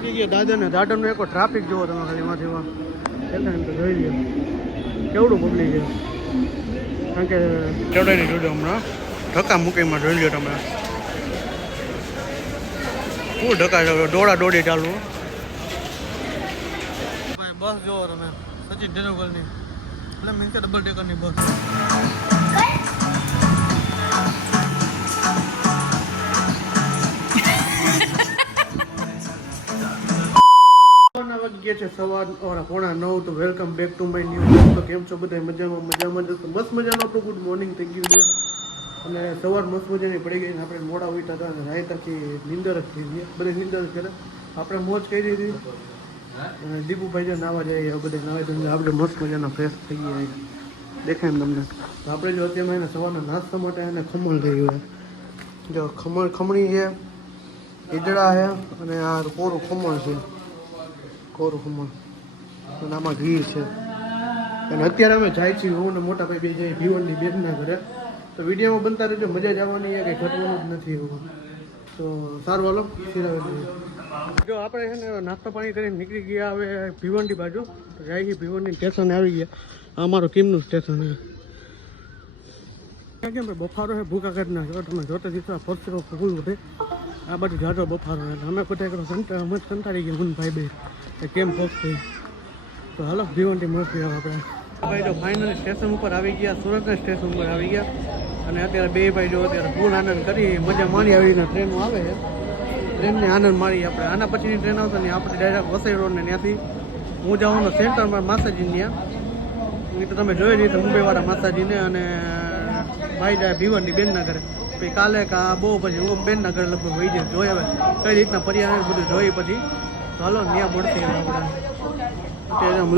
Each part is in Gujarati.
પૂછી ગયા દાદાને દાદાનો એક ટ્રાફિક જોવો તમે ખાલી એમાંથી એમાં તો જોઈ લો કેવડું પબ્લિક છે કારણ કે ચડાવી જોડે હમણાં ધક્કા મૂકીમાં જોઈ લો તમે શું ધક્કા દોડા દોડી ચાલુ બસ જોવો તમે સચિન તેંડુલકરની એટલે મીન્સ કે ડબલ ડેકરની બસ વાગ્યા છે સવાર 8:45 તો welcome back to my new તો કેમ છો બધા મજામાં જશો બસ મજાનો આપણું ગુડ મોર્નિંગ થઈ ગયું છે અને સવાર મસ્ત મજાની પડી ગઈ ને આપણે મોડા ઉઠ્યા હતા અને રાત આખી નીંદર જ થઈ ગઈ બધી નીંદર જ કરે આપણે મોજ કરી દીધી અને દીપુભાઈ જો નાવા જઈએ બધા નાવા ધોઈને આપણે મસ્ત મજાના ફ્રેશ થઈ ગયા દેખાય ને તમને તો આપણે જો અત્યારમાં એને સવારના નાસ્તા માટે એને ખમણ થઈ ગયું જો ખમણી છે ઈદડા છે અને આ કોરું ખમણ છે કોરું ખમણ અને આમાં ઘી છે અને અત્યારે અમે જાય છીએ હું ને મોટા ભાઈ બે જઈએ ભીવનની બેનના ઘરે તો વિડીયોમાં બનતા રહેજો મજા જ આવવાની છે કંઈ ઘટવાનું જ નથી એવું તો સારું હાલો સિરાવી જો આપણે છે ને નાસ્તો પાણી કરીને નીકળી ગયા હવે ભીવંડી બાજુ તો જાય છે ભીવંડી સ્ટેશન આવી ગયા આ અમારું કિમનું સ્ટેશન છે કેમ ભાઈ બફારો છે ભૂકા કરી નાખ્યો તમે જોતા દીધો પરસેવો ફૂલ વધે આ બાજુ જાજો બફારો છે અમે બધા અમે કંટાળી ગયા હું ભાઈ બે કેમ પહોંચતી તો હાલો ભીવંડી મળતી આપણે ભાઈ જો ફાઇનલી સ્ટેશન ઉપર આવી ગયા સુરતના સ્ટેશન ઉપર આવી ગયા અને અત્યારે બે ભાઈ જો અત્યારે ફૂલ આનંદ કરી મજા માણી આવીને ટ્રેનો આવે છે ટ્રેનને આનંદ મારી આપણે આના પછીની ટ્રેન આવશે ને આપણે ડાયરેક્ટ વસઈ રોડને ત્યાંથી હું જવાનું સેન્ટરમાં માસાજી ત્યાં તો તમે જોઈ લીધું મુંબઈવાળા માસાજીને અને ભાઈ જાય ભીવનની બેનના ઘરે પછી કાલે બહુ પછી હું બેનના ઘરે લગભગ વહી જાય જોઈ હવે કઈ રીતના પર્યાવરણ બધું જોઈ પછી ચાલો ત્યાં મળતી આપણે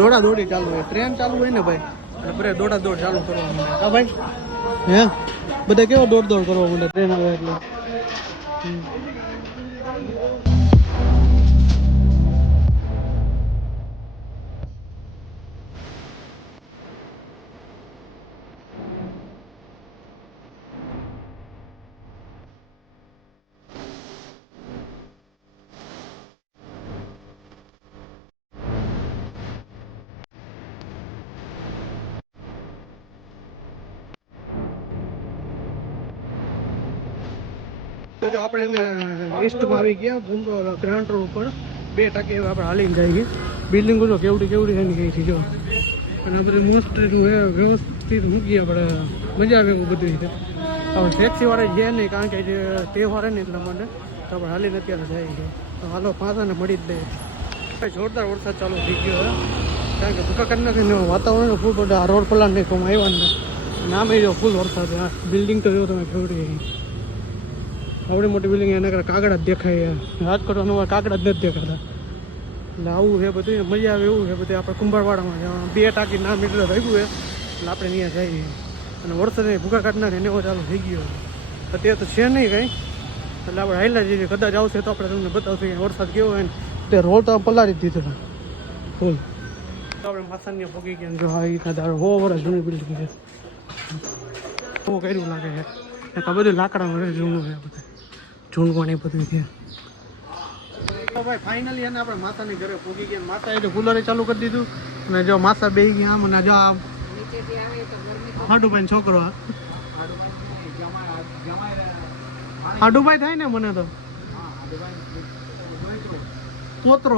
દોડા દોડી ચાલુ હોય ટ્રેન ચાલુ હોય ને ભાઈ એટલે બધા દોડા દોડ ચાલુ કરવા માંડે હા ભાઈ હે બધા કેવો દોડ દોડ કરવા માંડે ટ્રેન આવે એટલે આપણે ઈસ્ટમાં આવી ગયા ગ્રાઉન્ડ રોડ ઉપર 2 ટકે આપણે હાલીને જઈએ બિલ્ડિંગો જો કેવડી એની ગઈ છે જો અને આ બધી મસ્ત વ્યવસ્થિત મૂકીએ આપણે મજા આવે એવું બધું છે આપણે ટેક્સીવાળા છે નહીં કારણ કે જે તહેવાર ને એટલા માટે તો આપણે હાલીને અત્યારે જઈએ છીએ તો હાલો પાછાને મળી જ દઈએ જોરદાર વરસાદ ચાલુ થઈ ગયો કારણ કે ભૂકા કરી નાખીને વાતાવરણ ફૂલ બધા રોડ પલાન નહીં કોમ આવ્યા ને નામે જો ફૂલ વરસાદ બિલ્ડિંગ તો જો તમે કેવડી આવડી મોટી બિલ્ડિંગ એના કરતાં કાગડા જ દેખાય રાજકોટનું કાગડા જ નથી દેખાતા એટલે આવું છે બધું મજા આવે એવું છે બધું આપણે કુંભારવાડામાં 2 ટાંકી નામ એટલે થઈ ગયું એટલે આપણે ત્યાં જઈએ અને વરસાદ ભૂકા કાઢી નાખે એવો ચાલુ થઈ ગયો અત્યારે તો છે નહીં કંઈ એટલે આપણે હાઈલા જઈએ કદાચ આવશે તો આપણે તમને બતાવશું કે વરસાદ કેવો હોય ને તે રોડ તો પલાળી જ દીધો ફૂલ તો આપણે માસાની ભોગી ગયા જો આ રીતના દારો 100 વર્ષ જૂની બિલ્ડિંગ છે બહુ કર્યું લાગે છે આ બધું લાકડામાં જૂનું છે બધું ઝૂંડવાણી બધું છે ભાઈ ફાઇનલી એને આપણે માતાની ઘરે પહોંચી ગયા માતાએ તો કુલરે ચાલુ કરી દીધું અને જો માતા બેસી ગયા આમ અને જો આ હાડુભાઈ છોકરો હાડુભાઈ થાય ને મને તો પુત્ર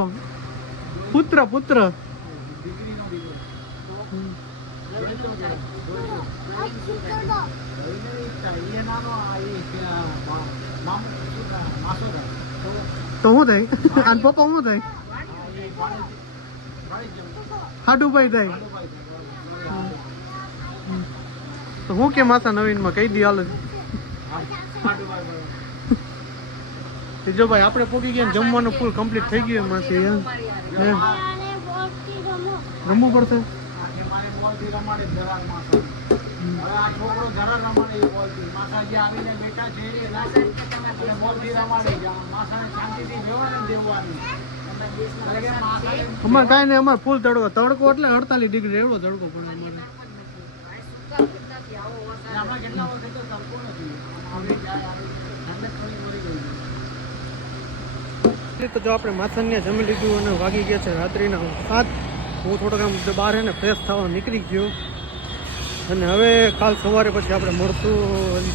તો શું થાય આન પપ્પા શું થાય હાડુભાઈ થાય તો હું કે માસા નવીનમાં કહી દી હાલ જો ભાઈ આપણે પોગી ગયા જમવાનું ફૂલ કમ્પ્લીટ થઈ ગયું એમાંથી રમવું પડશે અમારે કાંઈ નહીં અમારે ફૂલ તડકો એટલે 48 ડિગ્રી એવડો તડકો પડે તો જો આપણે માથાને જમી લીધું અને વાગી ગયા છે રાત્રિના 7. હું થોડોક આમ બહાર હે ને ફ્રેશ થવા નીકળી ગયો અને હવે કાલ સવારે પછી આપણે મળશું.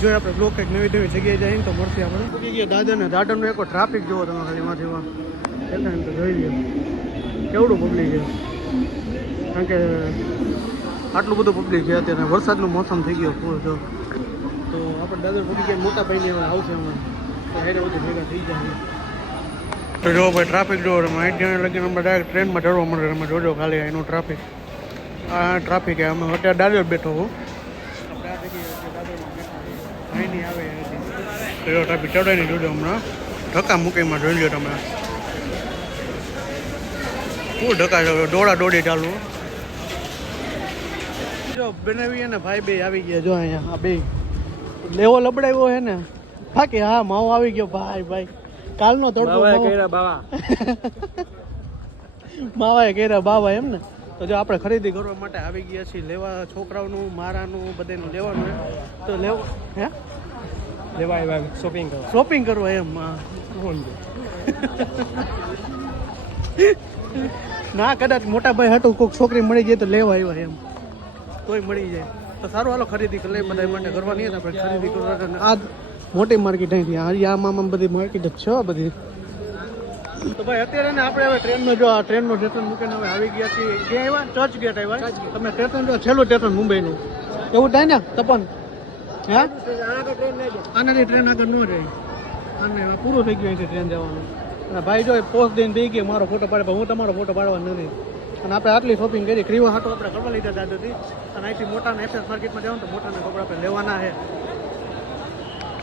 જોઈએ આપણે બ્લોક કંઈક નવી નવી જગ્યાએ જઈને તો મળશે આપણે. પૂકી ગયા દાદાને દાદાનો એક ટ્રાફિક જોવો તમે ખાલી એમાંથી એટલા એમ તો જોઈ લો કેવડું પબ્લિક છે. કારણ કે આટલું બધું પબ્લિક છે અત્યારે વરસાદનું મોસમ થઈ ગયો ફૂલ. જો તો આપણે દાદા પૂકી ગયા મોટા ભાઈને આવશે હમણાં તો એને બધું ભેગા થઈ જાય. તો જો ભાઈ ટ્રાફિક જો માહિતી જણા લગીને અમે ડાયરેક્ટ ટ્રેનમાં ચડવા મળે. અમે જોજો ખાલી એનું ટ્રાફિક. આ ટ્રાફિક અમે અત્યારે દાદર બેઠો હું નહીં આવે તો ટ્રાફિક ચડાવી નહીં જોજો હમણાં ધક્કા મૂકીમાં જોઈ લો તમે. શું ધક્કા છે દોડા દોડી ચાલુ. જો બનાવીએ ને ભાઈ બે આવી ગયા જો અહીંયા આ બે લેવો લબડાવ્યો હે ને બાકી હા માવો આવી ગયો ભાઈ ભાઈ કાલનો તડકો માવાએ કર્યા બાવા એમ ને. તો જો આપણે ખરીદી કરવા માટે આવી ગયા છીએ લેવા છોકરાઓનું મારાનું બધાનું લેવાનું તો લેવું હે લેવા શોપિંગ કરવા એમ ના કદાચ મોટા ભાઈ હાટું કોઈક છોકરી મળી જાય તો લેવા આવ્યા એમ તોય મળી જાય તો સારું હાલો ખરીદી કરી લઈએ બધા માટે કરવાની હતી આપણે ખરીદી કરવા. આ મોટી માર્કેટ અહીંથી આમાં બધી માર્કેટ જ છે બધી. તો ભાઈ અત્યારે ને આપણે હવે ટ્રેનનો જો આ ટ્રેનનું સ્ટેશન મૂકીને હવે આવી ગયા છીએ. ક્યાં આવ્યા? ચર્ચ ગેટ આવ્યા. તમે સ્ટેશન જો છેલ્લું સ્ટેશન મુંબઈનું એવું થાય ને તપન હે આનાથી ટ્રેન આગળ ન જાય અને પૂરું થઈ ગયું છે ટ્રેન જવાનું. અને ભાઈ જો પોસ્ટ દઈને દઈ ગયો મારો ફોટો પાડે હું તમારો ફોટો પાડવા નથી. અને આપણે આટલી શોપિંગ કરી ક્રીવા હાટો આપણે કરવા લીધા દાદાથી. અને અહીંથી મોટાના એફએસ માર્કેટમાં જવાનું તો મોટાના કપડા આપણે લેવાના છે.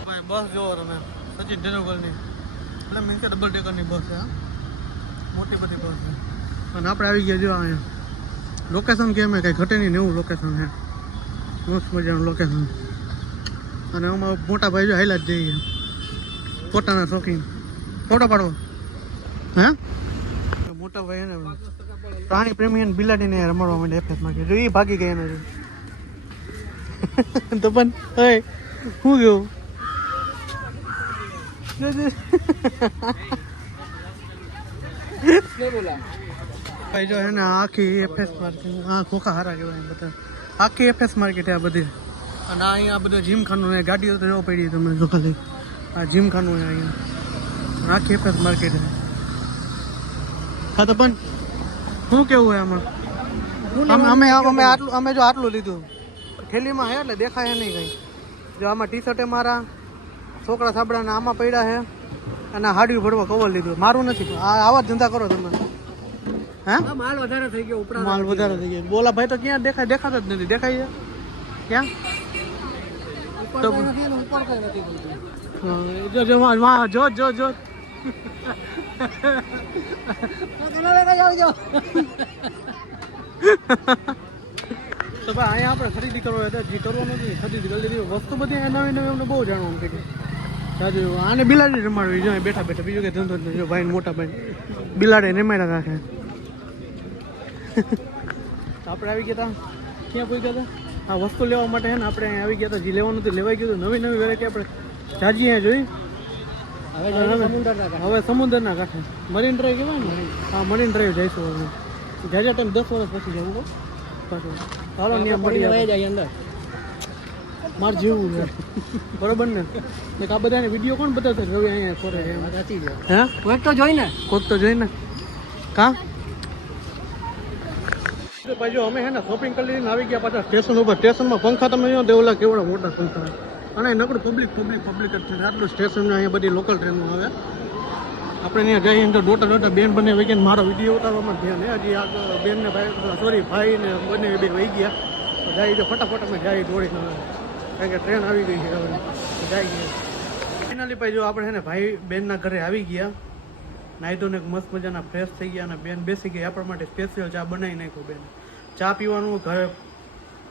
ભાઈ બસ જોવો તમે સચિન તેંડુલકરની એટલે મીન્સ કે ડબલ ડેકરની બસ છે. મોટી બધી બસ છે. અને આપણે આવી ગયા જો અહીંયા લોકેશન કેમ કંઈ ઘટે નહીં એવું લોકેશન છે. મસ્ત મજાનું લોકેશન. અને આમાં મોટા ભાઈ જો હાઈલા જ જઈએ પોતાના શોખીન ફોટો પાડવો હે મોટા ભાઈ એને પ્રાણી પ્રેમી એને બિલાડીને રમાડવા માંડે એફએસમાં કે જો એ ભાગી ગયા એના તો પણ હે શું ગયું ભાઈ જો એને આખી એફએસ માર્કેટ હા ખોખા હારા કહેવાય બધા આખી એફએસ માર્કેટ આ બધી. અને અહીંયા બધું જીમખાનું ને ગાડીઓ તો જવા પડી તમે જો ખાલી આ જીમખાનું છે અહીંયા આખી એફએસ માર્કેટ છે. હા તો પણ શું કેવું હોય આમાં અમે જો આટલું લીધું થેલીમાં હે એટલે દેખાય નહીં કંઈ. જો આમાં ટી શર્ટે મારા છોકરા સાબડાના આમાં પડ્યા છે અને હાડિયું ભરવા કવર લીધું. મારું નથી આવા જ ધંધા કરો તમે. હે માલ વધારે થઈ ગયો માલ વધારે થઈ ગયો. બોલા ભાઈ તો ક્યાં દેખાય દેખાતો જ નથી. દેખાય છે ક્યાં જો જો જો તો ભાઈ અહીંયા આપણે ખરીદી કરવા હતા જે કરવાનું નથી ખરીદી કરી લીધી વસ્તુ બધી નવી નવી અમને બહુ જાણવાનું કે સાજુ આને બિલાડી રમાડવી જો બેઠા બેઠા બીજું કંઈ ધંધો જ નહીં. ભાઈ મોટા ભાઈ બિલાડી રમાડ્યા રાખે. આપણે આવી ગયા હતા ક્યાં પહોંચ્યા હતા આ વસ્તુ લેવા માટે છે ને આપણે અહીંયા આવી ગયા હતા જે લેવાનું હતું લેવાઈ ગયું હતું. નવી નવી વેરાયટી આપણે જાજી અહીંયા જોઈ. હવે સમુદ્રના કાંઠે મરીન ડ્રાઈવ કહેવાય ને હા મરીન ડ્રાઈવ જઈશું હવે જાજા ટાઈમ 10 વર્ષ પછી જવું પાછું. હાલો ત્યાં મળી જાય અંદર મારે જેવું છે બરોબર ને. આ બધાને વિડીયો કોણ બતાવશે રવિ અહીંયા કરે હે કોઈક તો જોઈ ને કા ભાઈ જો અમે હે ને શોપિંગ કરી લઈને આવી ગયા પાછા સ્ટેશન ઉપર. સ્ટેશનમાં પંખા તમે જો દેવલા કેવડા મોટા પંખા અને નકડું પબ્લિક જ છે. આટલું સ્ટેશન અહીંયા બધી લોકલ ટ્રેનો આવે. આપણે ત્યાં જઈએ તો ડોટા બેન બંને વહી ગયા. મારો વિડીયો ઉતારવામાં ધ્યાન હે હજી આ બેનને ભાઈ ભાઈ ને બંને બે વહી ગયા. જાય તો ફટાફટ અમે જાય દોડીને કારણ કે ટ્રેન આવી ગઈ છે હવે જાય ગયા. ફાઇનલી ભાઈ જો આપણે છે ને ભાઈ બેનના ઘરે આવી ગયા. નાહી ધોને મસ્ત મજાના ફ્રેશ થઈ ગયા અને બેન બેસી ગઈ. આપણા માટે સ્પેશિયલ ચા બનાવી નાખ્યું બેન. ચા પીવાનું ઘરે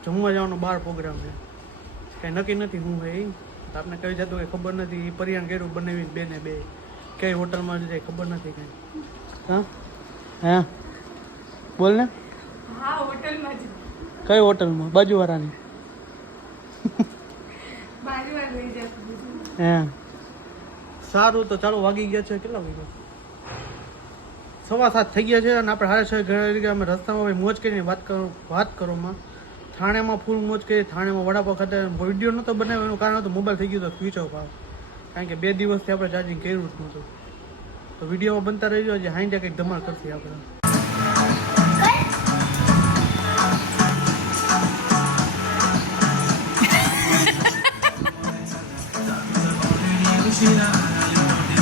જમવા જવાનો બહાર પ્રોગ્રામ છે કંઈ નક્કી નથી હું એ આપને કહી જતું કંઈ ખબર નથી. એ પરિયાણ કર્યું બનાવીને બેને બે કઈ હોટલમાં જાય ખબર નથી કંઈ. હા હા બોલ ને કઈ હોટલમાં બાજુવાળાની હે સારું તો ચાલો વાગી ગયા છે કેટલા વાગ્યા 7:15 થઈ ગયા છે અને આપણે હારે છે ઘરે આવી ગયા. અમે રસ્તામાં ભાઈ મોજ કરીને વાત કરોમાં થાણેમાં ફૂલ મોજ કરી. થાણેમાં વડાપાવ ખાતા. વિડીયો નહોતો બનાવ્યો એનું કારણ હતું મોબાઈલ થઈ ગયું તો સ્વિચ ઓફ આવે, કારણ કે 2 દિવસથી આપણે ચાર્જિંગ કર્યું જ નહોતું. તો વિડીયોમાં બનતા રહી ગયો. જે હાઈન્ડે કંઈક ધમાલ કરશે આપણે.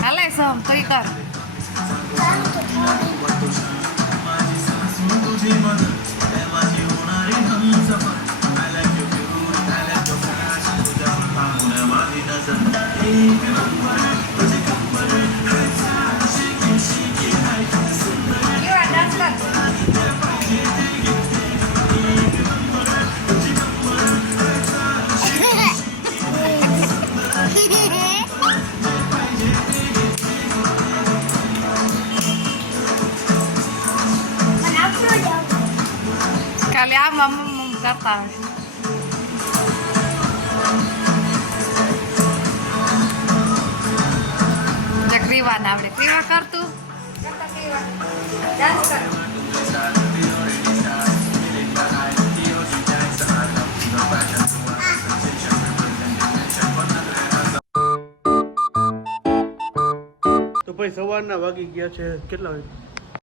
હાલે સમ તઈ કર કાલે આ મમ્મ કરતા ક્રીવા ના આવડે. ક્રીવા કરતું ડાન્સ કર. તો ભાઈ સવારના વાગી ગયા છે કેટલા વાગે